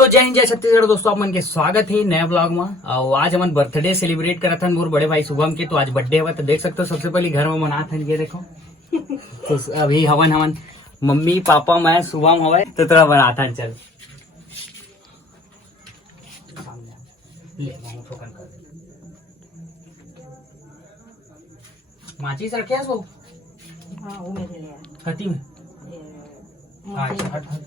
तो जय हिंद जय छत्तीसगढ़ दोस्तों, आप मन के स्वागत है नया ब्लॉग में। और आज हमन बर्थडे सेलिब्रेट करत हन मोर बड़े भाई शुभम के। तो आज बर्थडे हुआ तो देख सकते हो, सबसे पहले घर में मनात हन, ये देखो। तो अभी हवन मम्मी पापा मैं शुभम हवे तो थोड़ा बनाता हन। चल माचिस रखे सो वो मेरे लिए खती में। अच्छा हट हट।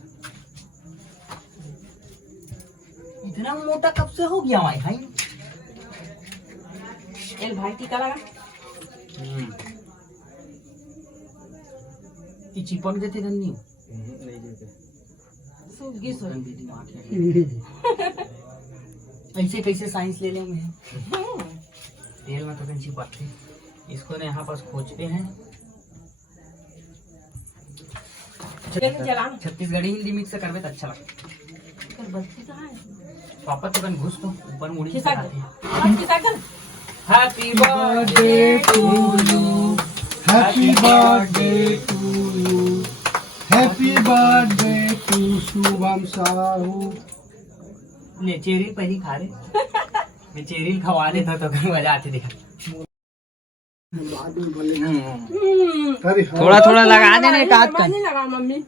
इतना मोटा कब से हो गया भाई? एल भाई टीका लगा कि चिपक देते रन्नी नहीं देते सूगी सो ऐसे कैसे साइंस ले लेंगे? तेल में तो कहीं चिपकते, इसको ना यहाँ पास खोजते हैं। छत्तीसगढ़ी हिंदी मिक्स से करवे तो अच्छा लगता। पापा तो कन घुस तो ऊपर मुड़ी से आते हैं। Happy birthday to you, happy birthday to you, happy birthday to Shubham Sahu. ले चेरी पहली खा रहे। मैं चेरी खवा देता तो मजा आती देखा। थोड़ा थोड़ा लगा देना एक आध का। नहीं लगा मम्मी,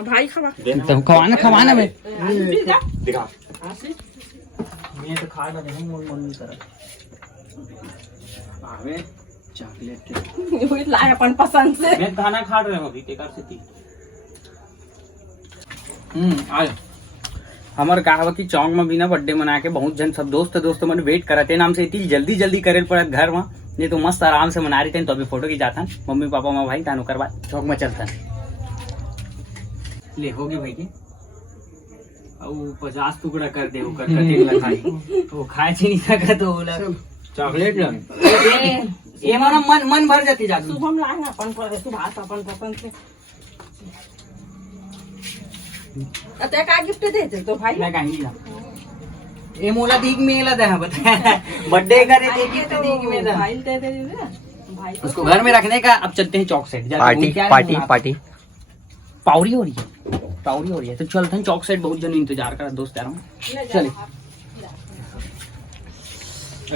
भाई खवा तो खवाना मैं दिखा मैं तो खा रहा हूं। मोर मन नहीं कर आवे चॉकलेट के वही लाए अपन पसंद से। मैं खाना खा रहे हूं अभी टेकर से थी। आज हमार कहावत की चौक में भी ना बर्थडे मना के बहुत जन सब दोस्त मन वेट करते नाम से इतनी जल्दी करे पड़त घर में। नहीं तो मस्त आराम से मना रही थे। तो अभी फोटो की जाता मम्मी पापा माँ भाई तानू करवा चौक में चलता ले होगी भाई के। और 50 टुकड़ा कर दे वो वो खाए नहीं सका तो बोला चॉकलेट ये माना मन भर जाती जाती। शुभम लाए ना अपन पर सुभाष अपन पसंद से। अते का गिफ्ट देते तो भाई मैं कहीं ये मोला दीग मेला दे बता बर्थडे करे दे गिफ्ट दीग में दे भाई दे दे भाई उसको घर में रखने का। अब चलते हैं चौक सेट। पार्टी पावरी हो रही है तो चलते हैं चौक सेट। बहुत जन इंतजार कर दोस्त यार चले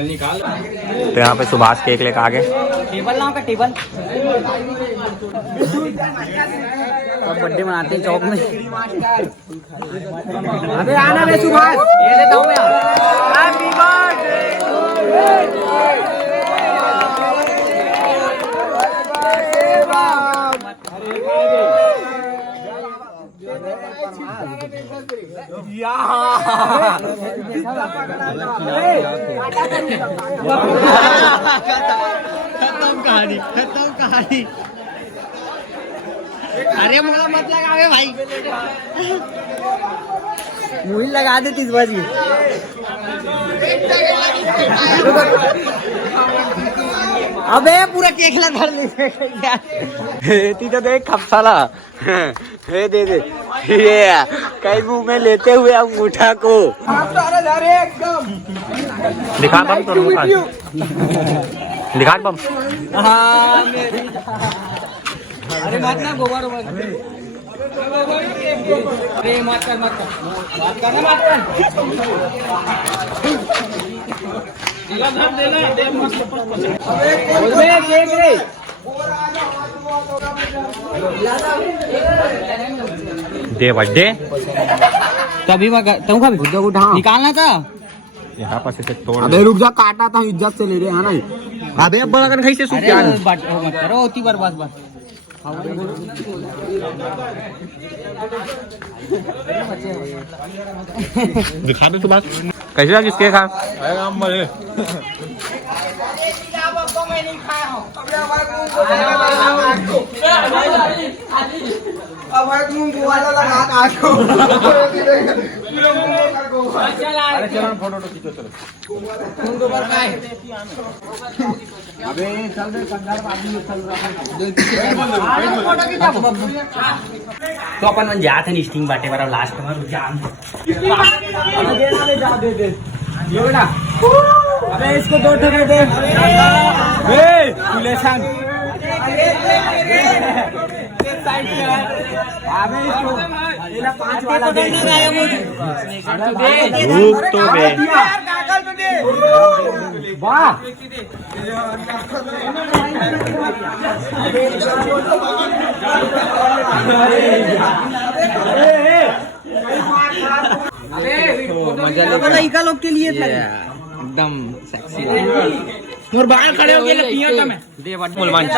निकाल। तो यहाँ पे सुभाष केक लेकर आ गए। टेबल ना का टेबल अब बर्थडे मनाते हैं चौक में। अबे आना बे सुभाष, ये देता हूँ मैं। हैप्पी बर्थडे खत्म कहानी। अरे मुझे मत लगावे भाई, मुझे लगा दे 30 बजे। अबे पूरा केक ला धर ले ती तो देख खपसाला दे ये कई मुंह में लेते हुए अंगूठा को दिखा बम तो दिखा बम। हाँ अरे मत ना गोबर अरे मत कर ना दे बर्थडे तो अभी तुम का भी निकालना था। यहाँ पर से तोड़। अबे रुक जा, काटा था इज्जत से ले रहे हैं ना। अबे अब बड़ा कर कैसे सूख गया? मत करो होती बार बस दिखा दे सुभाष कैसे लगा किसके खा। फोटो खींचो चलो। अबे चल रे पंजाब आदमी चल रहा तो अपन मन जात है स्टिंग बाटे बार लास्ट में जान दे बेटा। अबे इसको 2 ठोकर दे बे तुलेशन। अबे इसको ये 5 वाला दे रुक तो बे वाह लड़का लोग के लिए था एकदम सेक्सी मोर बाल खड़े हो गए लपिया का मैं दे बट मुलमान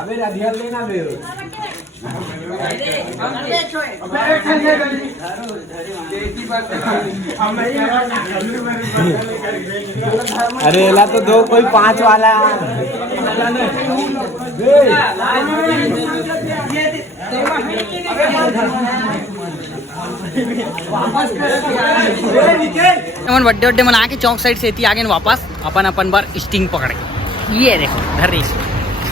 अबे राधिया लेना बे अरे ला तो दो कोई 5 वाला बर्थडे मना के चौक साइड से आगे वापस अपन बार स्टिंग पकड़े ये देखो घर रही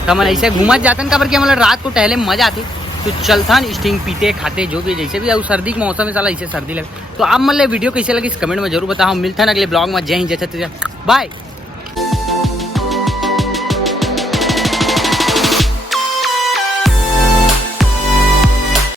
तो हम ऐसे घूमत जातन का कि मतलब रात को टहले में मजा आती तो चलथन स्टिंग पीते खाते जो भी जैसे भी सर्दी के मौसम में साला ऐसे सर्दी लगे तो आप मतलब वीडियो कैसे लगी इस कमेंट में जरूर बताओ मिलता है अगले ब्लॉग में जय हिंद जय छत्तीसगढ़ बाय।